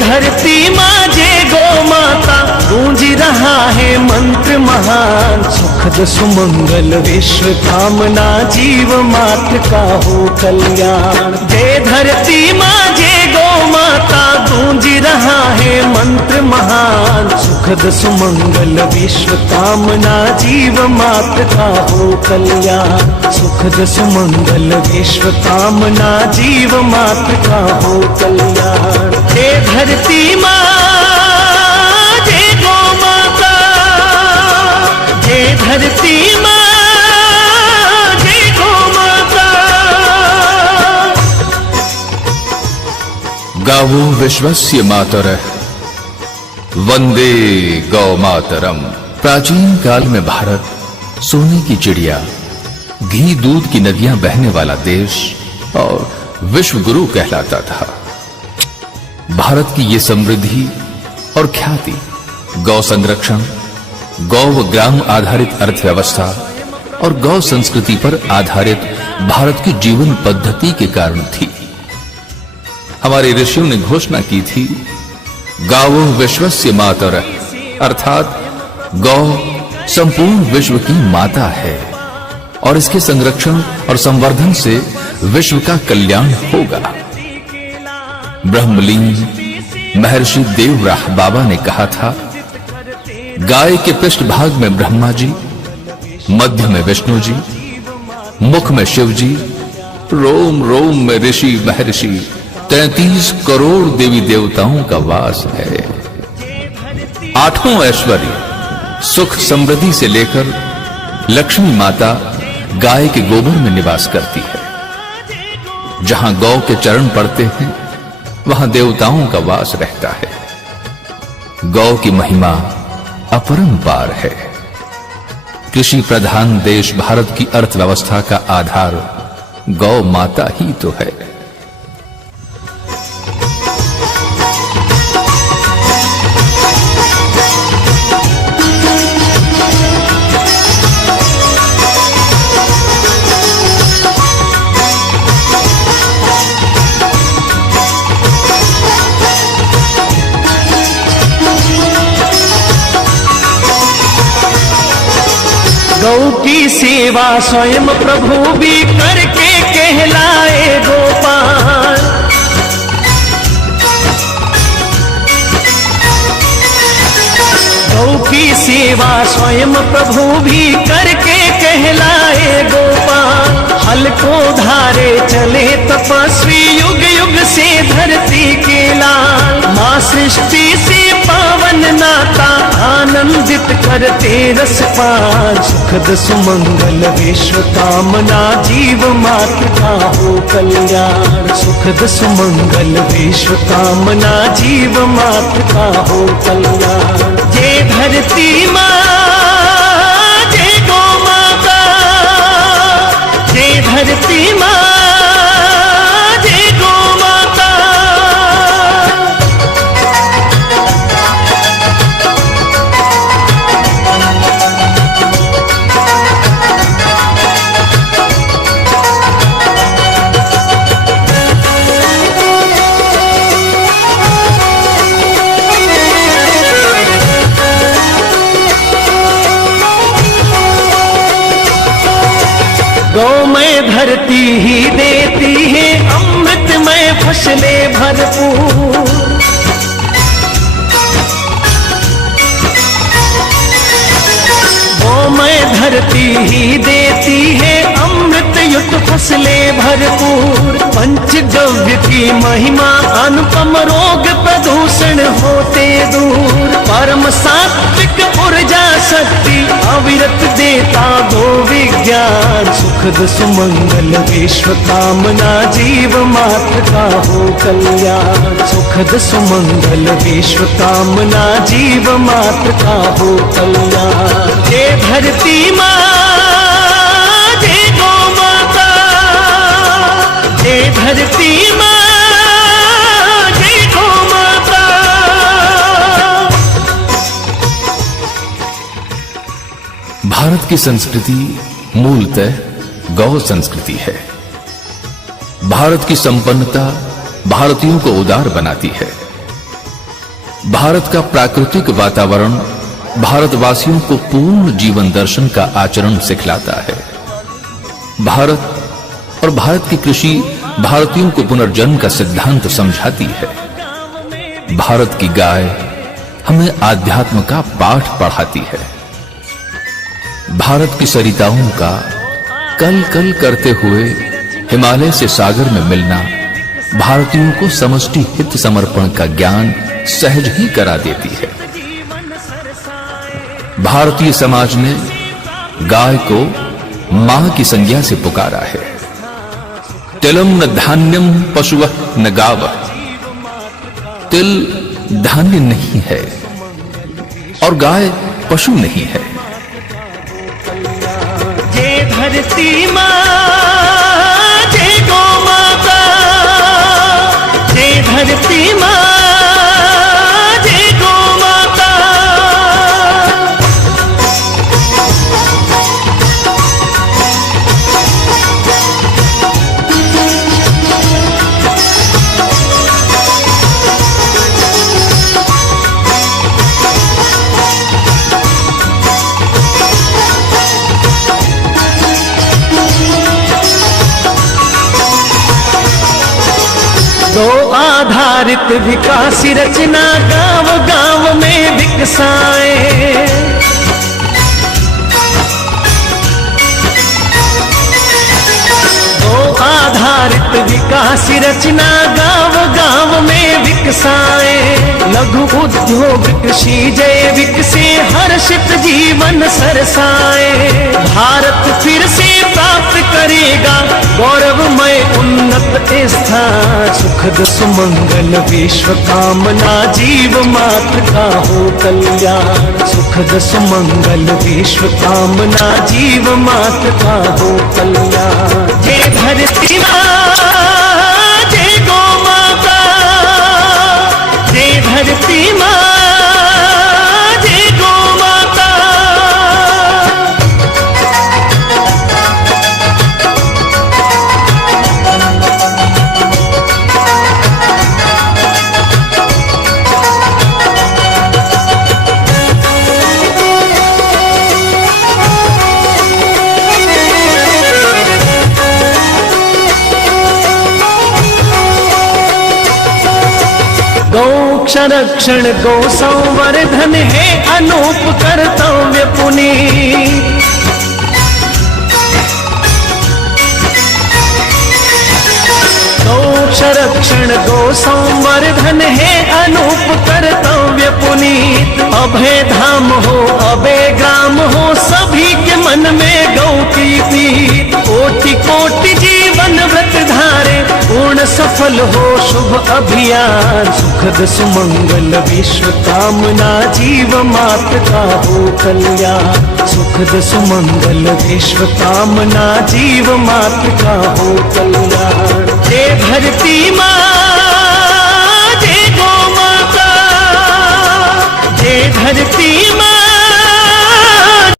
धरती माँ जय गौ माता, गूंज रहा है मंत्र महान। सुखद सुमंगल विश्व कामना, जीव मात्र का हो कल्याण। जय धरती माँ जय गौ माता, गूंज रहा है मंत्र महान। सुखद सुमंगल विश्व कामना, जीव मात्र का हो कल्याण। सुखद सुमंगल विश्व कामना, जीव मात्र का हो कल्याण। जय धरती माँ जय गौ माता, जय धरती माँ जय गौ माता। गावो विश्वस्य मातरः, वंदे गौ मातरम। प्राचीन काल में भारत सोने की चिड़िया, घी दूध की नदियां बहने वाला देश और विश्व गुरु कहलाता था। भारत की ये समृद्धि और ख्याति गौ संरक्षण, गौ व ग्राम आधारित अर्थव्यवस्था और गौ संस्कृति पर आधारित भारत की जीवन पद्धति के कारण थी। हमारे ऋषियों ने घोषणा की थी, गावो विश्वस्य मातरः, अर्थात गौ संपूर्ण विश्व की माता है और इसके संरक्षण और संवर्धन से विश्व का कल्याण होगा। ब्रह्मलीन महर्षि देवराह बाबा ने कहा था, गाय के पृष्ठभाग में ब्रह्मा जी, मध्य में विष्णु जी, मुख में शिव जी, रोम रोम में ऋषि महर्षि, 33 करोड़ देवी देवताओं का वास है। आठों ऐश्वर्य सुख समृद्धि से लेकर लक्ष्मी माता गाय के गोबर में निवास करती है। जहां गौ के चरण पड़ते हैं, वहां देवताओं का वास रहता है। गौ की महिमा अपरंपार है। कृषि प्रधान देश भारत की अर्थव्यवस्था का आधार गौ माता ही तो है। गौ की सेवा स्वयं प्रभु भी करके कहलाए गोपाल। गौ की सेवा स्वयं प्रभु भी करके कहलाए गोपाल। हल को धारे चले तपस्वी, युग युग से धरती के लाल। माँ सृष्टि से पावन नाता, आनंदित करते रसपान। सुखद सुमंगल विश्व कामना, जीव मात्र का हो कल्याण। सुखद सुमंगल विश्व कामना, जीव मात्र का हो कल्याण। जय धरती माँ जय गौ माता, जय धरती माँ जय गौ माता। गौमय धरती ही देती है अमृतमय फसलें भरपूर। गौमय धरती ही देती है अमृत युक्त फसलें भरपूर। पंचगव्य की महिमा अनुपम, रोग प्रदूषण होते दूर। परम सात्विक ऊर्जा शक्ति, अविरत देता गो विज्ञान। सुखद सुमंगल विश्व कामना, जीव मात्र का हो कल्याण। सुखद सुमंगल विश्व कामना, जीव मात्र का हो कल्याण। जय धरती माँ जय गौ माता, जय धरती माँ जय गौ माता। भारत की संस्कृति मूलतः गौ संस्कृति है। भारत की संपन्नता भारतीयों को उदार बनाती है। भारत का प्राकृतिक वातावरण भारतवासियों को पूर्ण जीवन दर्शन का आचरण सिखलाता है। भारत और भारत की कृषि भारतीयों को पुनर्जन्म का सिद्धांत समझाती है। भारत की गाय हमें आध्यात्म का पाठ पढ़ाती है। भारत की सरिताओं का कल कल करते हुए हिमालय से सागर में मिलना भारतीयों को समष्टि हित समर्पण का ज्ञान सहज ही करा देती है। भारतीय समाज ने गाय को मां की संज्ञा से पुकारा है। तिलम न धान्यम पशुवः न गावः। तिल धान्य नहीं है और गाय पशु नहीं है। जय धरती मां, जय गौ माता, जय धरती मां, जय गौ माता। गौ आधारित विकासी रचना गांव गांव में विकसाए। गौ आधारित विकासी रचना गांव गांव में विकसाए। लघु उद्योग कृषि जैविक से हर्षित जीवन सरसाए। भारत फिर से प्राप्त करेगा गौरवमय उन्नत स्थान। सुखद सुमंगल विश्व कामना जीव मात्र का हो कल्याण। सुखद सुमंगल विश्व कामना जीव मात्र का हो कल्याण। जय धरती मां, जय गौ माता, जय धरती मां, जय गौ माता। गौ संरक्षण गौ संवर्धन है अनूप कर्तव्य पुनीत। गौ संरक्षण गौ संवर्धन है अनूप कर्तव्य पुनीत। अभय धाम हो अभय ग्राम हो सभी के मन में गौ की प्रीत। कोटि कोटि जीवन व्रत धारे पूर्ण सफल हो शुभ अभियान। सुखद सुमंगल विश्व कामना जीव मात्र का हो कल्याण। सुखद सुमंगल विश्व कामना जीव मात्र का हो कल्याण। जय धरती मां, जय गौ माता, जय धरती मां,